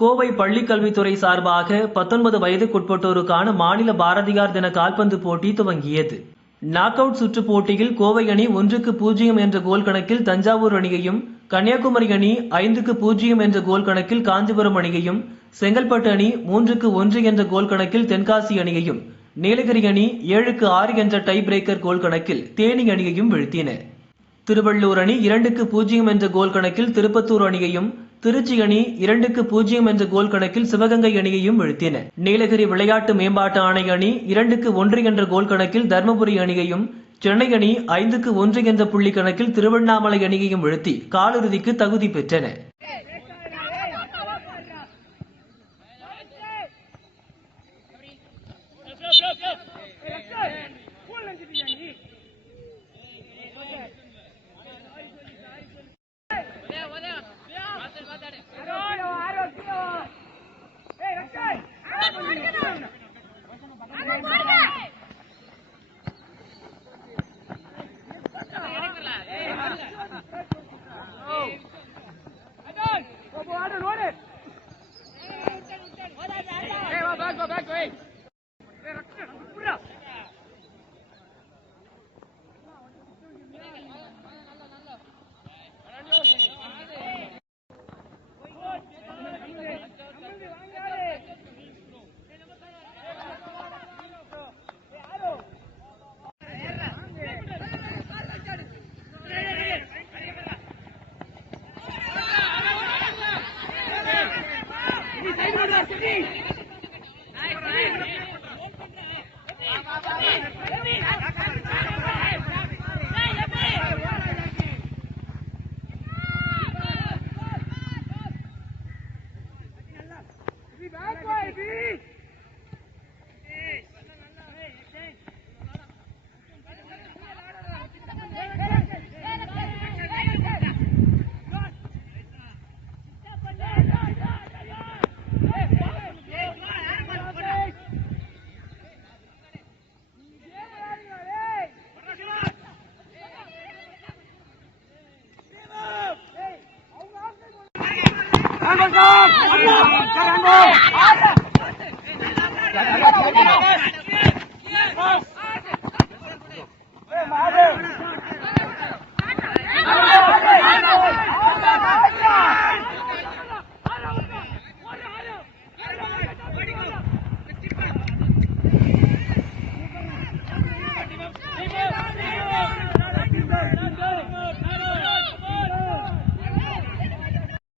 கோவை பள்ளிக்கல்வித்துறை சார்பாக 19 வயதுக்குட்பட்டோருக்கான மாநில பாரதியார் தின கால்பந்து போட்டி துவங்கியது. நாக் அவுட் சுற்று போட்டியில் கோவை அணி 1-0 என்ற கோல் கணக்கில் தஞ்சாவூர் அணியையும், கன்னியாகுமரி அணி 5-0 என்ற கோல் கணக்கில் காஞ்சிபுரம் அணியையும், செங்கல்பட்டு அணி 3-1 என்ற கோல் கணக்கில் தென்காசி அணியையும், நீலகிரி அணி 7-6 என்ற டை பிரேக்கர் கோல் கணக்கில் தேனி அணியையும் வீழ்த்தின. திருவள்ளூர் அணி 2-0 என்ற கோல் கணக்கில் திருப்பத்தூர் அணியையும், திருச்சி அணி 2-0 என்ற கோல் கணக்கில் சிவகங்கை அணியையும் வீழ்த்தின. நீலகிரி விளையாட்டு மேம்பாட்டு ஆணைய அணி 2-1 என்ற கோல் கணக்கில் தர்மபுரி அணியையும், சென்னை அணி 5-1 என்ற புள்ளி கணக்கில் திருவண்ணாமலை அணியையும் வீழ்த்தி காலிறுதிக்கு தகுதி பெற்றன. Hey,